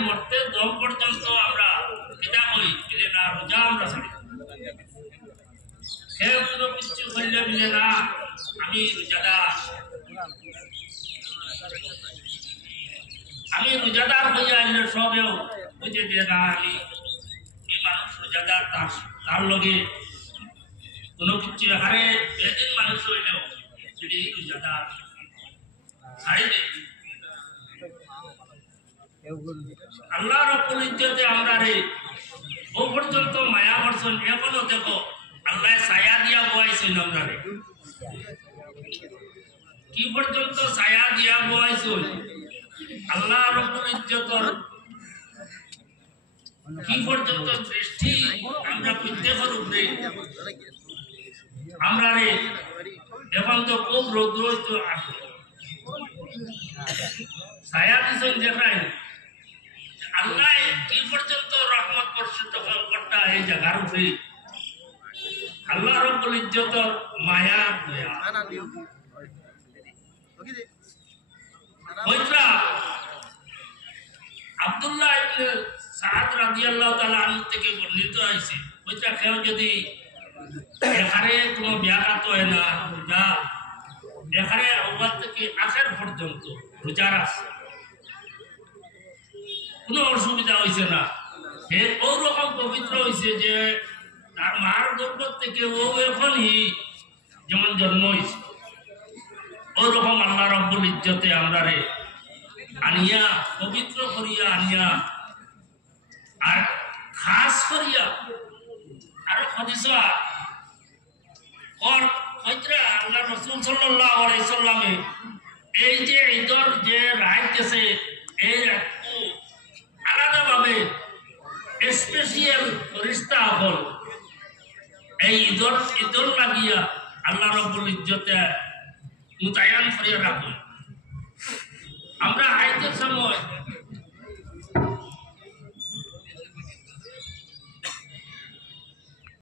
মরতে দম পর্যন্ত আমরা কিতা করি বলে না রোজা আমরা ছাড়ি কেউ কোনো কিছু করলে বলে না আমি রোজাদার হইয়া আইলে সবেও বুঝে যে না আমি এই মানুষ রোজাদার তার লগে কোনো কিছু হারে বেদিন মানুষ হইলেও সেটি রোজাদার ছাড়ি দে আল্লাহ রাব্বুল ইজ্জতে আমরা রে ও পর্যন্ত মায়া করছেন এখনো দেখো আল্লাহ ছায়া দিয়া বয়াইছেন আমরা রে কি পর্যন্ত ছায়া দিয়া বয়াইছেন আল্লাহ রাব্বুল ইজ্জতর কি পর্যন্ত দৃষ্টি আমরা প্রত্যেকের উপরে আমরা রে এখন তো খুব রৌদ্র ছায়া দিছেন দেখায় আল্লাহ কি পর্যন্ত রহমত বর্ষিত করতা এই জায়গার উপরে আল্লাহ রাব্বুল ইজ্জতর মায়া দয়া হইতা আব্দুল্লাহ ইবনে সাদ রাদিয়াল্লাহু তাআলা আনহু থেকে বর্ণিত হইছে হইতা কেউ যদি এখানে কোনো ব্যাঘাত হয় না রোজা এখানে আউয়াল থেকে আখের পর্যন্ত রোজা আছে কোনো অসুবিধা হয়েছে না হে ওরকম পবিত্র হয়েছে যে তার মার গর্ভ থেকে ও এখনই যেমন জন্ম হয়েছে ওরকম আল্লাহ রাব্বুল ইজ্জতে আমরা রে আনিয়া পবিত্র করিয়া আনিয়া আর খাস করিয়া আরো হাদিসা হইতরা আল্লাহ রাসূল সাল্লাল্লাহু আলাইহি সাল্লামে এই যে ঈদর যে রাত গেছে এই রাতকে আলাদাভাবে স্পেশাল ফেরেশতা হল এই ঈদর লাগিয়া আল্লাহ রাব্বুল ইজ্জতে মুতায়ান করিয়া রাখুন আমরা আইতের সময়